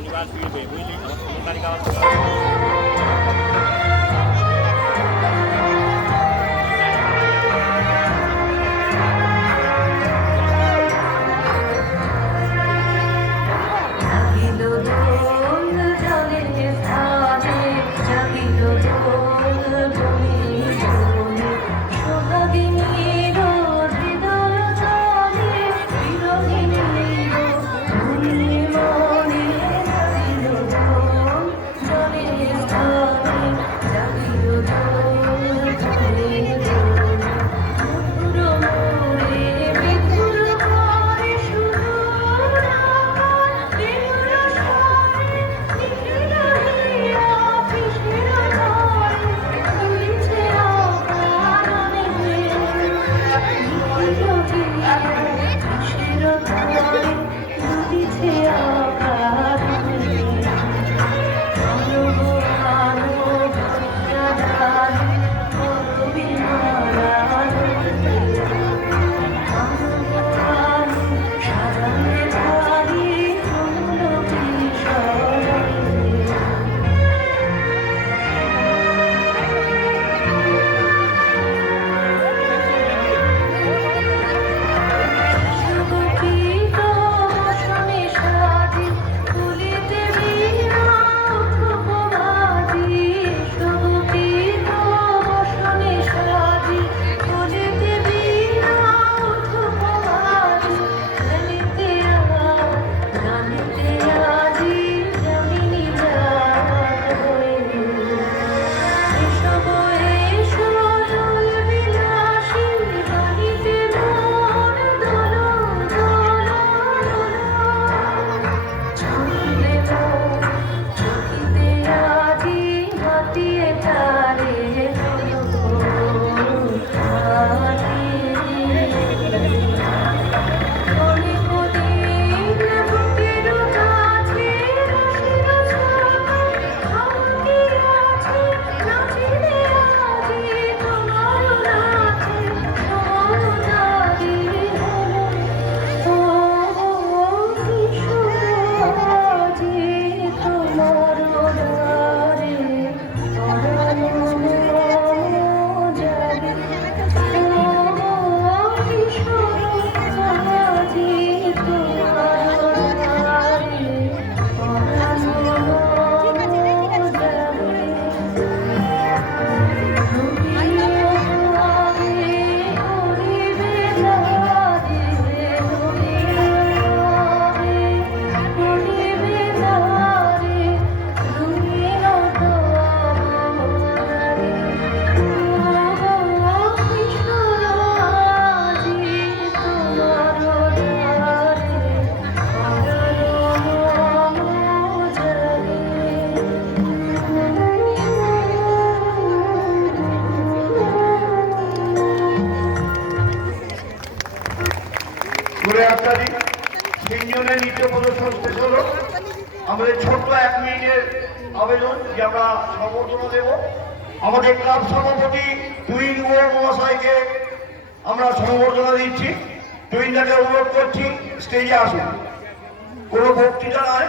শনিবার ফিরবে বুঝলি, আমার 16 তারিখ আবার তিনজনের নৃত্য প্রদর্শন শেষ হলো। আমাদের ছোট্ট 1 মিনিটের আবেদন যে আমরা সম্বর্ধনা দেব। আমাদের ক্লাব সভাপতি তুহিন গুহ মহাশয়কে আমরা সম্বর্ধনা দিচ্ছি। তুহিনদাকে অনুরোধ করছি স্টেজে আসুন। কোনো বক্তৃতা নয়,